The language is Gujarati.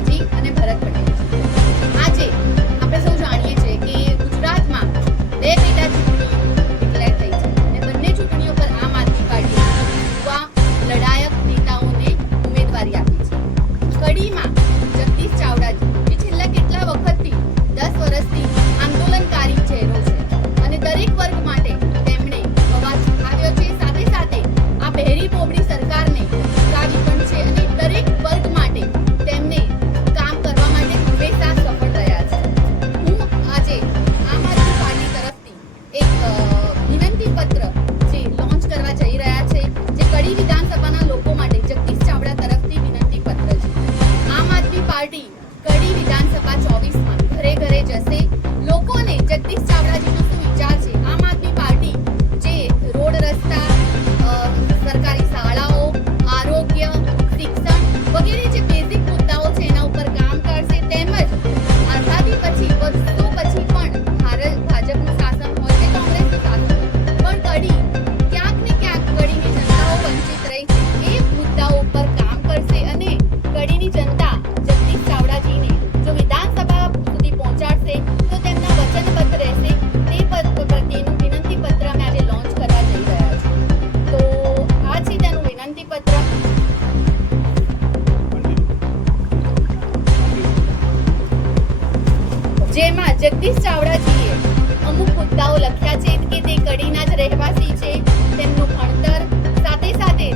ચાવડાજી અને ભરત પટેલ. આજે આપણે સૌ જાણીએ છીએ કે ગુજરાતમાં બે પેટા ચૂંટણીઓ ડિક્લેર થઈ છે અને બંને ચૂંટણીઓ પર આમ આદમી પાર્ટીએ યુવા લડાયક નેતાઓને ઉમેદવારી આપી છે. કડીમાં જગદીશ ચાવડાજી જે છેલ્લા કેટલા વખતથી 10 વર્ષથી આંદોલનકારી ચહેરો છે અને દરેક વર્ગ માટે તેમણે અવાજ ઉઠાવ્યો છે. સાથે સાથે આ બહેરી બોબડી સરકારને ચૂકાવી પણ છે અને દરેક વર્ગ માટે તેમને કામ કરવા માટે હંમેશા સફળ રહ્યા છે. હું આજે આમ આદમી પાર્ટી તરફથી એક વિનંતી પત્ર જે લોન્ચ કરવા જઈ રહ્યા છે, જે કડી વિધાનસભાના લોકો માટે જગદીશ ચાવડા તરફથી વિનંતી પત્ર છે. આમ આદમી પાર્ટી કડી વિધાનસભા 24માં ઘરે ઘરે જશે. લોકોને જગદીશ ચાવડાજીનો શું વિચાર છે, આમ આદમી પાર્ટી જે રોડ રસ્તા, સરકારી શાળાઓ, આરોગ્ય, શિક્ષણ વગેરે જે બેઝિક મુદ્દાઓ છે એના ઉપર કામ કરશે. તેમજ આઝાદી પછી વર્ષો પછી પણ ભાજપનું શાસન હોય કે કોંગ્રેસનું શાસન હોય, પણ કડી ક્યાંક ને ક્યાંક કડીની જનતાઓ વંચિત રહી છે એ મુદ્દાઓ ઉપર કામ કરશે અને કડીની જનતા જગદીશ ચાવડાજીને જો વિધાનસભા સુધી પહોંચાડશે તો તેમના વચનબદ્ધ રહેશે. તે પ્રત્યેનું વિનંતી પત્ર અમે આજે લોન્ચ કરવા જઈ રહ્યા છીએ. તો આ છે તેનું વિનંતી પત્ર. જેમાં જગદીશ ચાવડાજીએ અમુક મુદ્દાઓ લખ્યા છે કે તે કડીના જ રહેવાસી છે, તેમનું ભણતર, સાથે સાથે